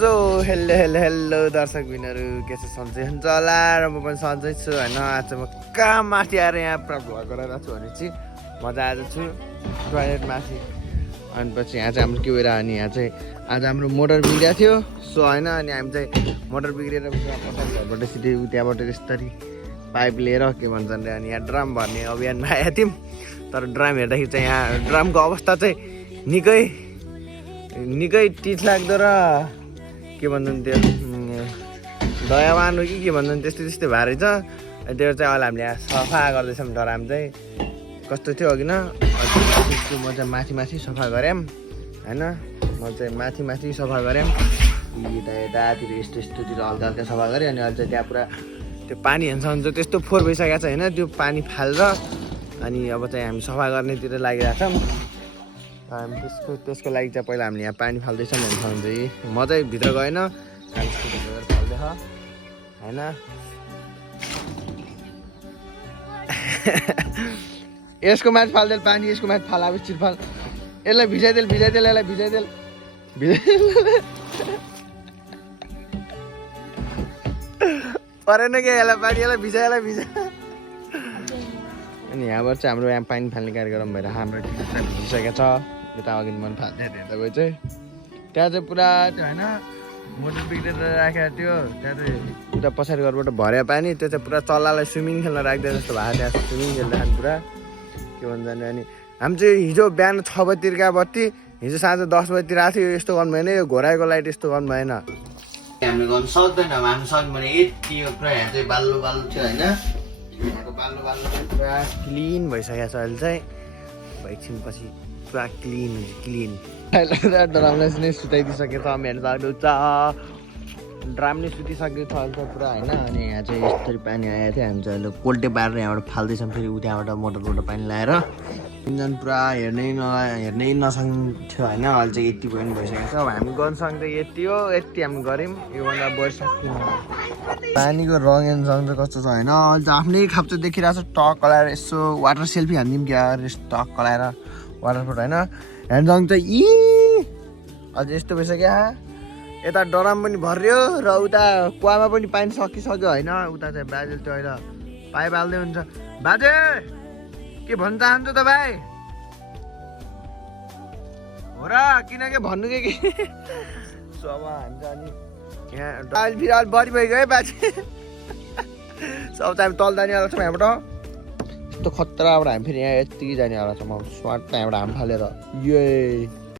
So hello hello hello दर्शक बिनहरू के छ सन्चै हुन्छ होला र म पनि सन्चै छु होइन। आज म कहाँ माथि आएर यहाँ पुरा भ्लग गरिरहेको छु भने चाहिँ म चाहिँ आज छु टोयलेट माथि। अनि पछि यहाँ चाहिँ हाम्रो के भइरहेको अनि यहाँ चाहिँ आज हाम्रो मोटर बिग्रिएको थियो सो होइन। अनि हामी चाहिँ मोटर बिग्रेर घरबाट सिधै त्यहाँबाट त्यसरी पाइप लिएर के भन्छन् रे अनि यहाँ ड्रम भर्ने अभियानमा आएका थियौँ। तर ड्रम हेर्दाखेरि चाहिँ यहाँ ड्रमको अवस्था चाहिँ निकै टिच लाग्दो र के भन्छन् त्यो दयावान हो कि के भन्छन् त्यस्तै भारी छ। त्यो चाहिँ अहिले हामीले यहाँ सफा गर्दैछौँ। ड्रम चाहिँ कस्तो थियो अघि न म चाहिँ माथि सफा गरेँ होइन। म चाहिँ माथि सफा गरेँ यतातिर यस्तोतिर हल्का हल्का सफा गरेँ। अनि अहिले चाहिँ त्यहाँ पुरा त्यो पानी हेर्छ त्यस्तो फोहोर भइसकेको छ होइन। त्यो पानी फाल्छ अनि अब चाहिँ हामी सफा गर्नेतिर लागिरहेछौँ। हामी त्यसको लागि चाहिँ पहिला हामीले यहाँ पानी फाल्दैछौँ भने चाहिँ म चाहिँ भित्र गएन फाल्दैछ होइन। यसको माथि फाल्देल पानी यसको माथि फाला चिरफाल यसलाई भिजाइदेल यसलाई भिजाइदेल परेन क्या यसलाई पानी यसलाई भिजा। अनि यहाँबाट चाहिँ हाम्रो यहाँ पानी फाल्ने कार्यक्रम भएर हाम्रो टिकट भिजिसकेको छ। यता अघि मन फाल्थ्यो हेर्दा गयो चाहिँ त्यहाँ चाहिँ पुरा त्यो होइन मोटर बिग्रेर राखेको थियो। त्यहाँ चाहिँ उता पछाडि घरबाट भर्यो पानी त्यो चाहिँ पुरा चल्लालाई स्विमिङ खेल्न राख्दै जस्तो भएको त्यहाँ स्विमिङ खेल्दाखेरि पुरा के भन्छ अनि हामी चाहिँ हिजो बिहान 6 बजीतिरका बत्ती हिजो साँझ 10 बजीतिर आएको थियो। यस्तो गर्नु भएन यो घोराएको लाइट यस्तो गर्नु भएन। हामीले गर्नु सक्दैन हामी सक्यौँ भने यति यो पुरा यहाँ चाहिँ बाल्लो थियो होइन। बाल्लो पुरा क्लिन भइसकेको छ अहिले चाहिँ एकछिनपछि पुरा क्लिन ड्रमलाई नै सुताइदिइसकेको छ। मेरो लाग्छ ड्रम नै सुतिसकेको छ अहिले चाहिँ पुरा होइन। अनि यहाँ चाहिँ यस्तरी पानी आएको थियो हामी चाहिँ अहिले कोल्टे पारेर यहाँबाट फाल्दैछौँ। फेरि त्यहाँबाट मोटरबाट पानी लगाएर इन्जन पुरा हेर्नै नसक्थ्यो होइन। अहिले चाहिँ यति पनि भइसकेको छ। अब हामी गर्न सक्दै यति हो यति हामी गऱ्यौँ योभन्दा बढी सक्थ्यौँ। पानीको रङ एन्ड रङ चाहिँ कस्तो छ होइन। अहिले चाहिँ आफ्नै खाप्चो देखिरहेको छ। टक कलाएर यसो वाटर सेल्फी हानिदिउँ क्या टक कलाएर वाटरफुट होइन। ह्यान्डजङ चाहिँ अझ यस्तो भइसक्यो। यता ड्रम पनि भर्यो र उता कुवामा पनि पानी सकिसक्यो होइन। उता चाहिँ बाजेले त्यो अहिले पाइप हाल्दै हुन्छ। बाजे के भन्न चाहन्छु त भाइ हो र किनकि भन्नु कि सो अब हामी चाहिँ अनि यहाँ अहिले फेरि अहिले बढी भइगयो है बाजे। सो अब चाहिँ हामी तल जानेवाला छौँ यहाँबाट यस्तो खतराबाट हामी फेरि यहाँ यत्तिकै जानेवाला छौँ। स्वाट यहाँबाट हामी फालेर